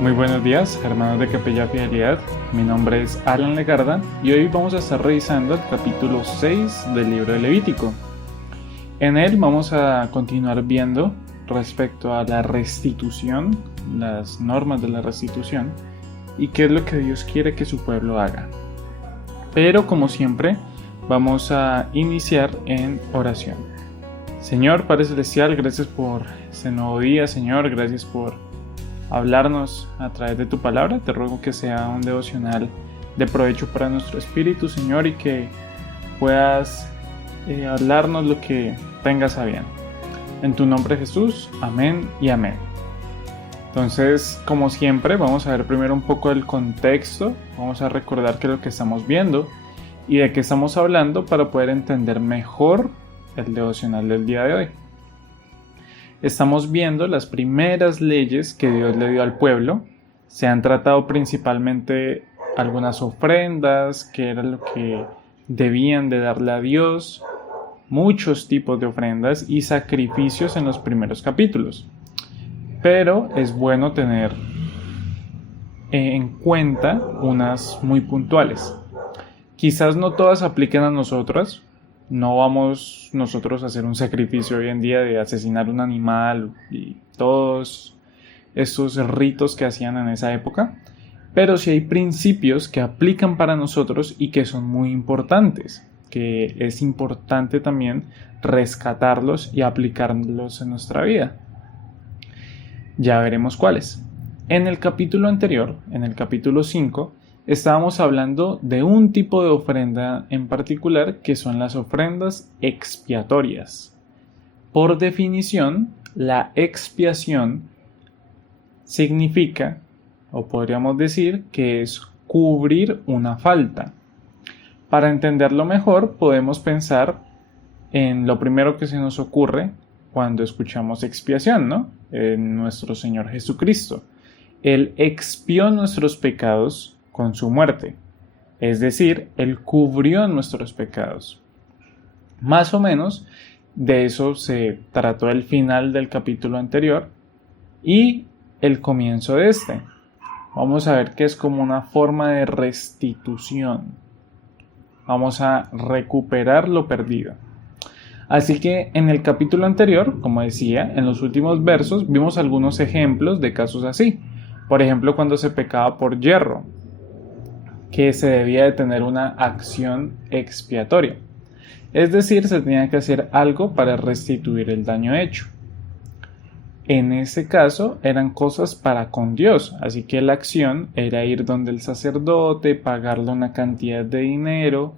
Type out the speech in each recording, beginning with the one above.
Muy buenos días, hermanos de Capella Fidelidad. Mi nombre es Alan Legarda y hoy vamos a estar revisando el capítulo 6 del libro de Levítico. En él vamos a continuar viendo respecto a la restitución, las normas de la restitución y qué es lo que Dios quiere que su pueblo haga. Pero como siempre, vamos a iniciar en oración. Señor Padre Celestial, gracias por este nuevo día, Señor, gracias por hablarnos a través de tu palabra. Te ruego que sea un devocional de provecho para nuestro espíritu, Señor, y que puedas hablarnos lo que tengas a bien. En tu nombre, Jesús, amén y amén. Entonces, como siempre, vamos a ver primero un poco del contexto. Vamos a recordar qué es lo que estamos viendo y de qué estamos hablando para poder entender mejor el devocional del día de hoy. Estamos viendo las primeras leyes que Dios le dio al pueblo. Se han tratado principalmente algunas ofrendas, que era lo que debían de darle a Dios, muchos tipos de ofrendas y sacrificios en los primeros capítulos. Pero es bueno tener en cuenta unas muy puntuales. Quizás no todas apliquen a nosotras. No vamos nosotros a hacer un sacrificio hoy en día de asesinar un animal y todos esos ritos que hacían en esa época, pero sí hay principios que aplican para nosotros y que son muy importantes, que es importante también rescatarlos y aplicarlos en nuestra vida. Ya veremos cuáles. En el capítulo anterior, en el capítulo 5, estábamos hablando de un tipo de ofrenda en particular, que son las ofrendas expiatorias. Por definición, la expiación significa, o podríamos decir, que es cubrir una falta. Para entenderlo mejor, podemos pensar en lo primero que se nos ocurre cuando escuchamos expiación, ¿no? En nuestro Señor Jesucristo. Él expió nuestros pecados con su muerte, es decir, Él cubrió nuestros pecados. Más o menos de eso se trató el final del capítulo anterior y el comienzo de este. Vamos a ver que es como una forma de restitución. Vamos a recuperar lo perdido. Así que en el capítulo anterior, como decía, en los últimos versos vimos algunos ejemplos de casos así. Por ejemplo, cuando se pecaba por yerro, que se debía de tener una acción expiatoria. Es decir, se tenía que hacer algo para restituir el daño hecho. En ese caso eran cosas para con Dios, así que la acción era ir donde el sacerdote, pagarle una cantidad de dinero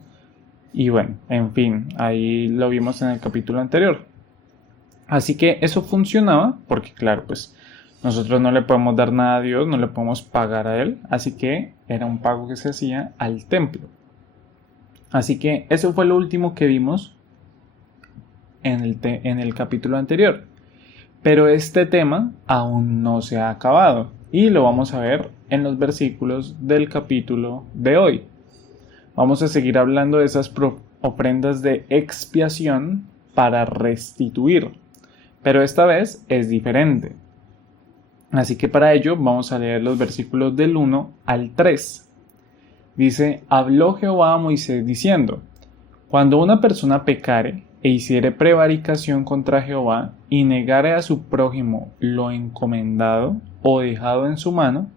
y bueno, en fin, ahí lo vimos en el capítulo anterior. Así que eso funcionaba porque claro, pues nosotros no le podemos dar nada a Dios, no le podemos pagar a Él, así que era un pago que se hacía al templo. Así que eso fue lo último que vimos en el capítulo anterior. Pero este tema aún no se ha acabado y lo vamos a ver en los versículos del capítulo de hoy. Vamos a seguir hablando de esas ofrendas de expiación para restituir, pero esta vez es diferente. Así que para ello vamos a leer los versículos del 1 al 3. Dice: Habló Jehová a Moisés diciendo: Cuando una persona pecare e hiciere prevaricación contra Jehová y negare a su prójimo lo encomendado o dejado en su mano,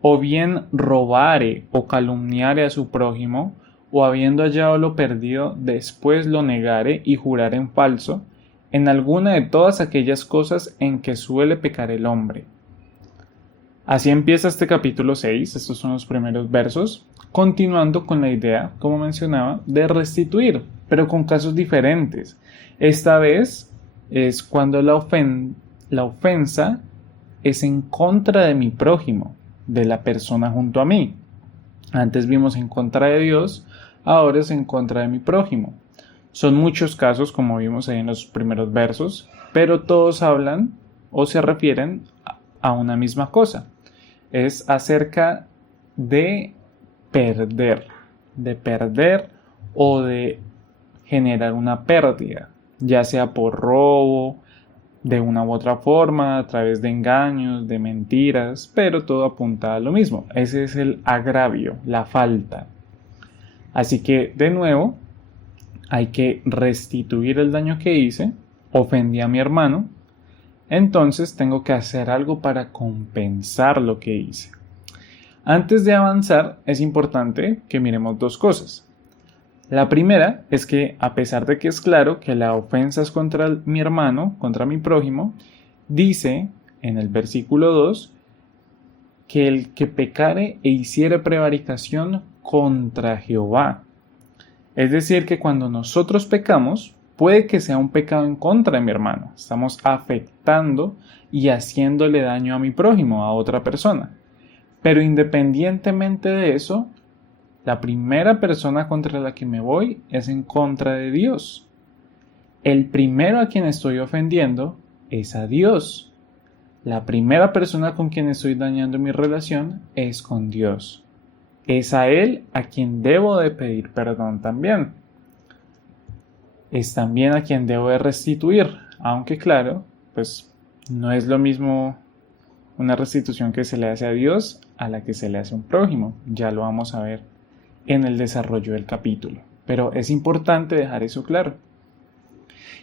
o bien robare o calumniare a su prójimo, o habiendo hallado lo perdido después lo negare y jurare en falso, en alguna de todas aquellas cosas en que suele pecar el hombre. Así empieza este capítulo 6, estos son los primeros versos, continuando con la idea, como mencionaba, de restituir, pero con casos diferentes. Esta vez es cuando la ofensa es en contra de mi prójimo, de la persona junto a mí. Antes vimos en contra de Dios, ahora es en contra de mi prójimo. Son muchos casos, como vimos ahí en los primeros versos, pero todos hablan o se refieren a una misma cosa. Es acerca de perder o de generar una pérdida, ya sea por robo, de una u otra forma, a través de engaños, de mentiras, pero todo apunta a lo mismo. Ese es el agravio, la falta. Así que, de nuevo, hay que restituir el daño que hice, ofendí a mi hermano, entonces tengo que hacer algo para compensar lo que hice. Antes de avanzar, es importante que miremos dos cosas. La primera es que, a pesar de que es claro que la ofensa es contra mi hermano, contra mi prójimo, dice en el versículo 2 que el que pecare e hiciere prevaricación contra Jehová. Es decir, que cuando nosotros pecamos, puede que sea un pecado en contra de mi hermano. Estamos afectando y haciéndole daño a mi prójimo, a otra persona. Pero independientemente de eso, la primera persona contra la que me voy es en contra de Dios. El primero a quien estoy ofendiendo es a Dios. La primera persona con quien estoy dañando mi relación es con Dios. Es a Él a quien debo de pedir perdón también. Es también a quien debo de restituir, aunque claro, pues no es lo mismo una restitución que se le hace a Dios a la que se le hace a un prójimo. Ya lo vamos a ver en el desarrollo del capítulo. Pero es importante dejar eso claro.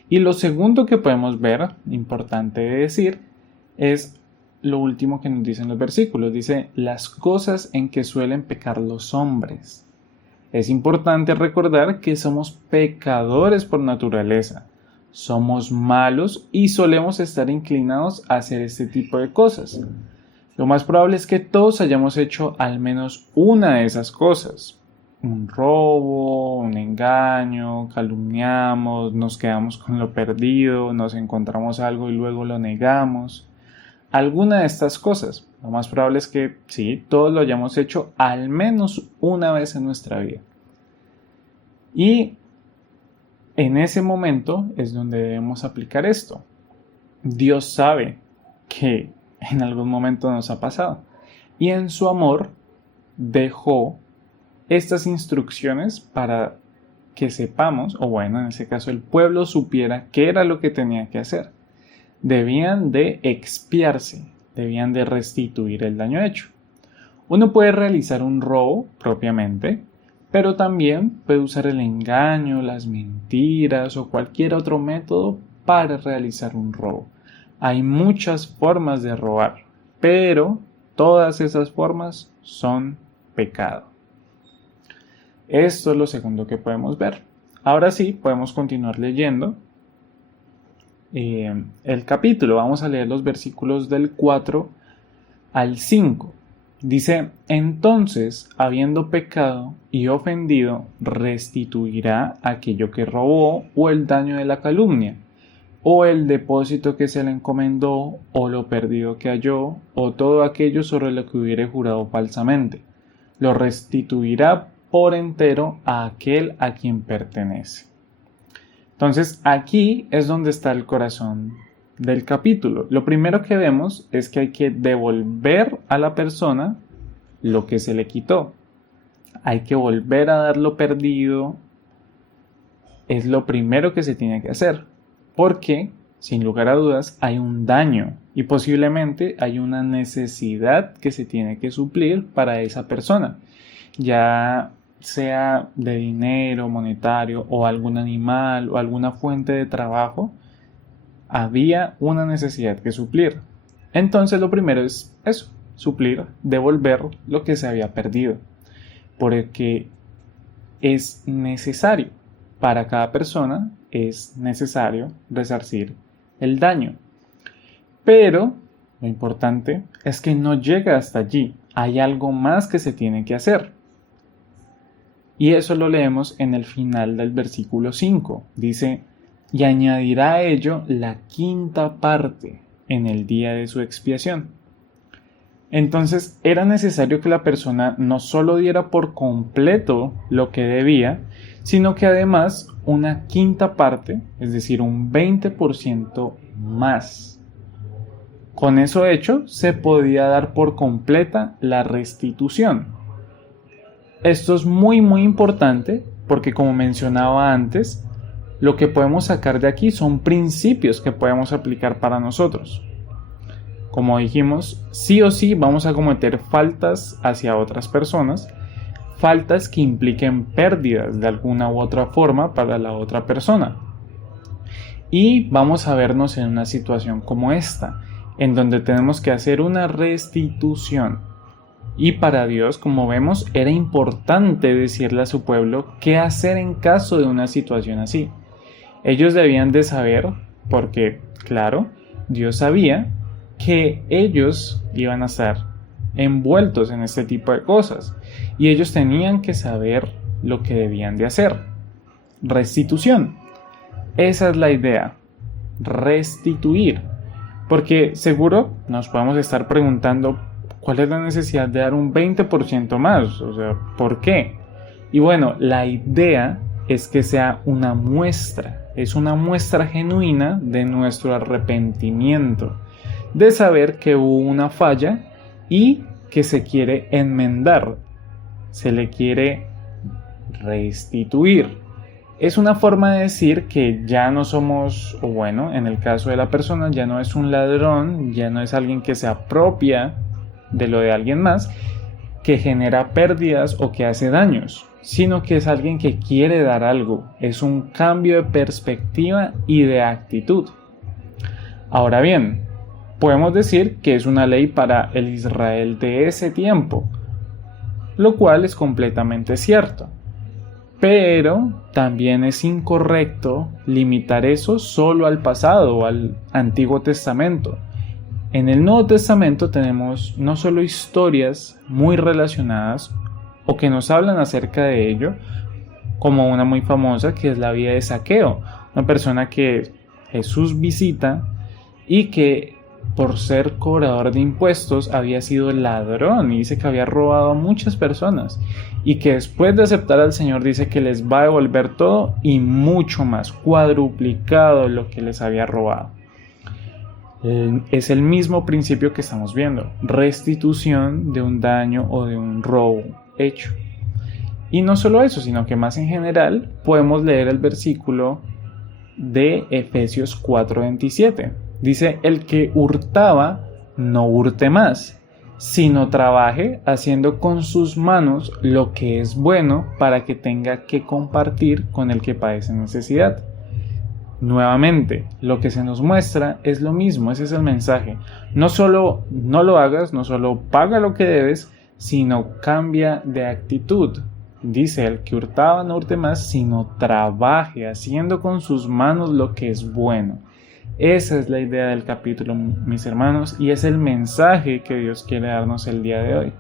Y lo segundo que podemos ver, importante de decir, es lo último que nos dicen los versículos. Dice, las cosas en que suelen pecar los hombres. Es importante recordar que somos pecadores por naturaleza. Somos malos y solemos estar inclinados a hacer este tipo de cosas. Lo más probable es que todos hayamos hecho al menos una de esas cosas. Un robo, un engaño, calumniamos, nos quedamos con lo perdido, nos encontramos algo y luego lo negamos. Alguna de estas cosas, lo más probable es que sí, todos lo hayamos hecho al menos una vez en nuestra vida. Y en ese momento es donde debemos aplicar esto. Dios sabe que en algún momento nos ha pasado. Y en su amor dejó estas instrucciones para que sepamos, o bueno, en ese caso el pueblo supiera qué era lo que tenía que hacer. Debían de expiarse, debían de restituir el daño hecho. Uno puede realizar un robo propiamente, pero también puede usar el engaño, las mentiras o cualquier otro método para realizar un robo. Hay muchas formas de robar, pero todas esas formas son pecado. Esto es lo segundo que podemos ver. Ahora sí, podemos continuar leyendo el capítulo. Vamos a leer los versículos del 4 al 5. Dice, entonces, habiendo pecado y ofendido, restituirá aquello que robó o el daño de la calumnia, o el depósito que se le encomendó, o lo perdido que halló, o todo aquello sobre lo que hubiere jurado falsamente. Lo restituirá por entero a aquel a quien pertenece. Entonces, aquí es donde está el corazón del capítulo. Lo primero que vemos es que hay que devolver a la persona lo que se le quitó. Hay que volver a dar lo perdido. Es lo primero que se tiene que hacer. Porque, sin lugar a dudas, hay un daño y posiblemente hay una necesidad que se tiene que suplir para esa persona. Ya sea de dinero, monetario o algún animal o alguna fuente de trabajo, había una necesidad que suplir. Entonces lo primero es eso, suplir, devolver lo que se había perdido, porque es necesario, para cada persona es necesario resarcir el daño. Pero lo importante es que no llega hasta allí, hay algo más que se tiene que hacer. Y eso lo leemos en el final del versículo 5. Dice, y añadirá a ello la quinta parte en el día de su expiación. Entonces era necesario que la persona no solo diera por completo lo que debía, sino que además una quinta parte, es decir, un 20% más. Con eso hecho, se podía dar por completa la restitución. Esto es muy importante porque, como mencionaba antes, lo que podemos sacar de aquí son principios que podemos aplicar para nosotros. Como dijimos, sí o sí vamos a cometer faltas hacia otras personas, faltas que impliquen pérdidas de alguna u otra forma para la otra persona. Y vamos a vernos en una situación como esta, en donde tenemos que hacer una restitución. Y para Dios, como vemos, era importante decirle a su pueblo qué hacer en caso de una situación así. Ellos debían de saber, porque, claro, Dios sabía que ellos iban a estar envueltos en este tipo de cosas. Y ellos tenían que saber lo que debían de hacer. Restitución. Esa es la idea. Restituir. Porque seguro nos podemos estar preguntando cuál es la necesidad de dar un 20% más. O sea, ¿por qué? Y bueno, la idea es que sea una muestra. Es una muestra genuina de nuestro arrepentimiento. De saber que hubo una falla y que se quiere enmendar. Se le quiere restituir. Es una forma de decir que ya no somos, o bueno, en el caso de la persona, ya no es un ladrón, ya no es alguien que se apropia de lo de alguien más, que genera pérdidas o que hace daños, sino que es alguien que quiere dar algo. Es un cambio de perspectiva y de actitud. Ahora bien, podemos decir que es una ley para el Israel de ese tiempo, lo cual es completamente cierto. Pero también es incorrecto limitar eso solo al pasado o al Antiguo Testamento. En el Nuevo Testamento tenemos no solo historias muy relacionadas o que nos hablan acerca de ello, como una muy famosa que es la vida de Zaqueo, una persona que Jesús visita y que por ser cobrador de impuestos había sido ladrón y dice que había robado a muchas personas y que después de aceptar al Señor dice que les va a devolver todo y mucho más, cuadruplicado lo que les había robado. Es el mismo principio que estamos viendo, restitución de un daño o de un robo hecho. Y no solo eso, sino que más en general podemos leer el versículo de Efesios 4:27. Dice, el que hurtaba, no hurte más, sino trabaje haciendo con sus manos lo que es bueno para que tenga que compartir con el que padece necesidad. Nuevamente, lo que se nos muestra es lo mismo, ese es el mensaje. No solo no lo hagas, no solo paga lo que debes, sino cambia de actitud. Dice, el que hurtaba no hurte más, sino trabaje haciendo con sus manos lo que es bueno. Esa es la idea del capítulo, mis hermanos, y es el mensaje que Dios quiere darnos el día de hoy.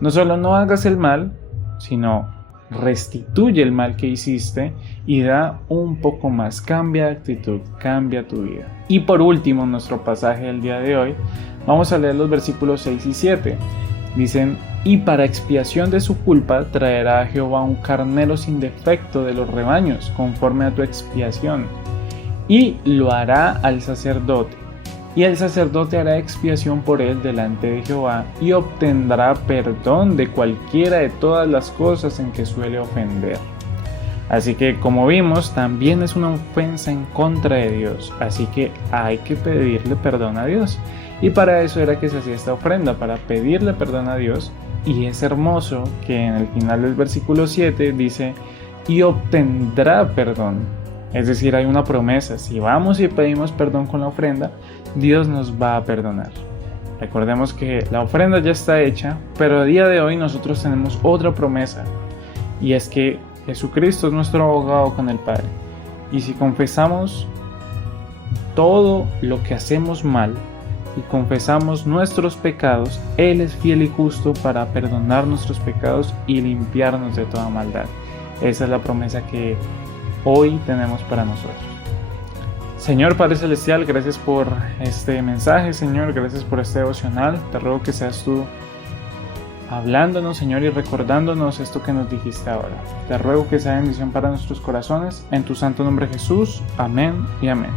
No solo no hagas el mal, sino restituye el mal que hiciste y da un poco más, cambia de actitud, cambia tu vida. Y por último, nuestro pasaje del día de hoy, vamos a leer los versículos 6 y 7. Dicen, y para expiación de su culpa traerá a Jehová un carnero sin defecto de los rebaños, conforme a tu expiación, y lo hará al sacerdote. Y el sacerdote hará expiación por él delante de Jehová y obtendrá perdón de cualquiera de todas las cosas en que suele ofender. Así que, como vimos, también es una ofensa en contra de Dios, así que hay que pedirle perdón a Dios. Y para eso era que se hacía esta ofrenda, para pedirle perdón a Dios. Y es hermoso que en el final del versículo 7 dice, y obtendrá perdón. Es decir, hay una promesa, si vamos y pedimos perdón con la ofrenda, Dios nos va a perdonar. Recordemos que la ofrenda ya está hecha, pero a día de hoy nosotros tenemos otra promesa, y es que Jesucristo es nuestro abogado con el Padre. Y si confesamos todo lo que hacemos mal y confesamos nuestros pecados, Él es fiel y justo para perdonar nuestros pecados y limpiarnos de toda maldad. Esa es la promesa que hoy tenemos para nosotros. Señor Padre Celestial, gracias por este mensaje, Señor, gracias por este devocional. Te ruego que seas tú hablándonos, Señor, y recordándonos esto que nos dijiste ahora. Te ruego que sea bendición para nuestros corazones. En tu santo nombre Jesús. Amén y amén.